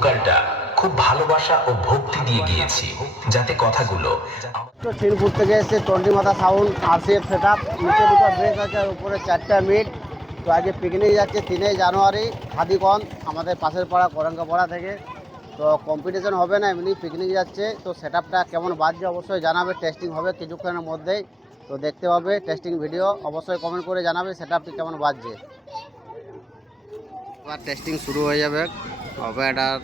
ভোকালটা খুব ভালোবাসা ও ভক্তি দিয়ে গিয়েছি, যাতে কথাগুলো সিনপুর থেকে এসে Chandimata sound RCF set up, নিচে দুটো ড্রেস আছে আর উপরে 4টা মিট। তো আজকে পিকনিক যাচ্ছে 3 জানুয়ারি হাদিগঞ্জ, আমাদের পাশের পাড়া করঙ্গাপাড়া থেকে। তো কম্পিটিশন হবে না, এমনি পিকনিক যাচ্ছে। তো সেট আপটা কেমন বাজছে অবশ্যই জানাবে, টেস্টিং হবে কিছুক্ষণের মধ্যেই। তো দেখতে পাবে টেস্টিং ভিডিও, অবশ্যই কমেন্ট করে জানাবে সেট আপটি কেমন বাজছে। এবার টেস্টিং শুরু হয়ে যাবে। অপারেটর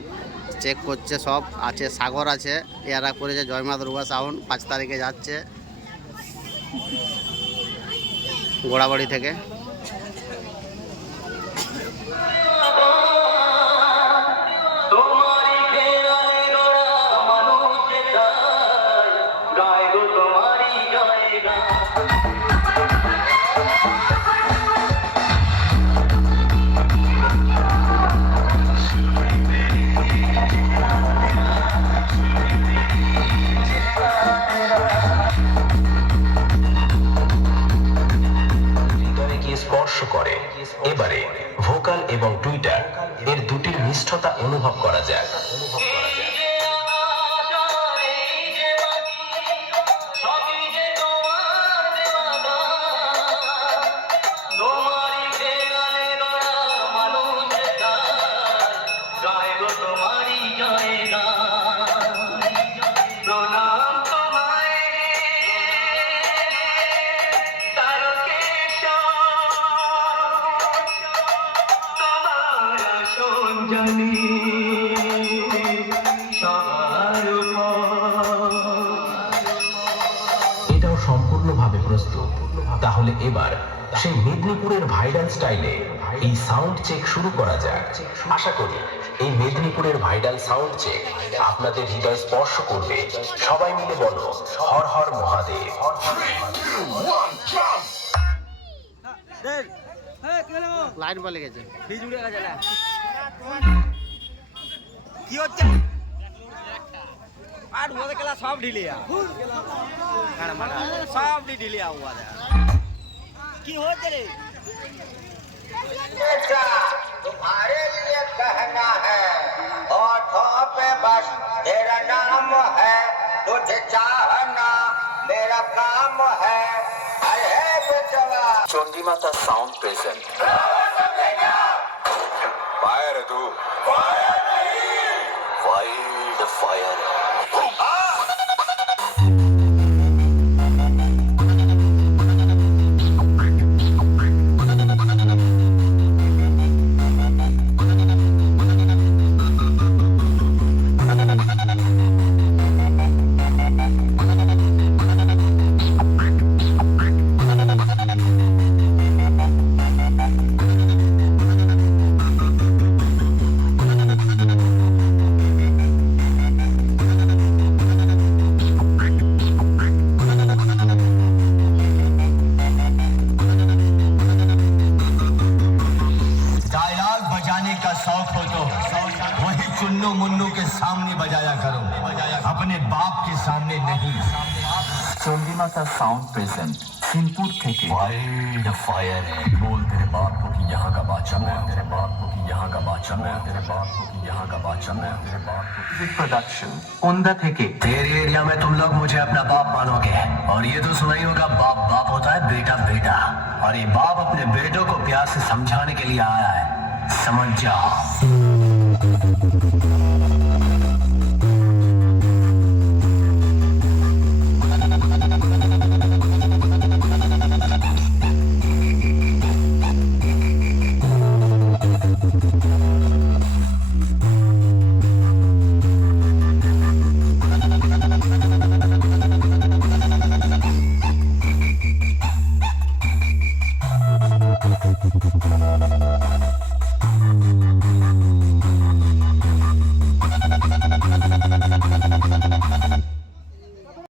চেক করছে, সব আছে, সাগর আছে, এরা করেছে জয়মা দুর্গা সাউন্ড। 5 তারিখে যাচ্ছে গোড়াবাড়ি থেকে। স্পর্শ করে। এবারে ভোকাল এবং টুইটার এর দুটির মিষ্টতা অনুভব করা যায়। এটাও সম্পূর্ণভাবে প্রস্তুত। তাহলে এবার সেই মেদিনীপুরের ভাইরাল স্টাইলে এই সাউন্ড চেক শুরু করা যাক। আশা করি এই মেদিনীপুরের ভাইরাল সাউন্ড চেক আপনাদের হৃদয় স্পর্শ করবে। সবাই মিলে বলো, হর হর মহাদেব। লাইট বলে গেছে, কি হচ্ছে? আর ওদের খেলা সব ঢিলিয়া, সব ঢিলিয়া हुआ है। কি হচ্ছে রে? तुम्हारे लिए कहना है होठों पे बस तेरा नाम है, तुझे चाहना मेरा काम है। अरे बेटवा চণ্ডীমাতা সাউন্ড প্রেজেন্ট। फायर तू वाइल्ड फायर। शौक हो तो वही चुन्नू मुन्नू के सामने बजाया करो, अपने बाप के सामने नहीं। চণ্ডীমাতা সাউন্ড প্রেজেন্ট সিনপুর থেকে। वाइल्ड फायर बोल तेरे बाप को कि यहाँ का बादशाह मैं, तेरे बाप को कि यहाँ का बादशाह मैं, तेरे बाप को कि यहाँ का बादशाह मैं, तेरे बाप को। प्रोडक्शन ओंदा থেকে। तेरे एरिया में तुम लोग मुझे अपना बाप मानोगे, और ये तो सुना ही होगा बाप बाप होता है बेटा बेटा, और ये बाप अपने बेटों को प्यार से समझाने के लिए आया है, समझ जाओ।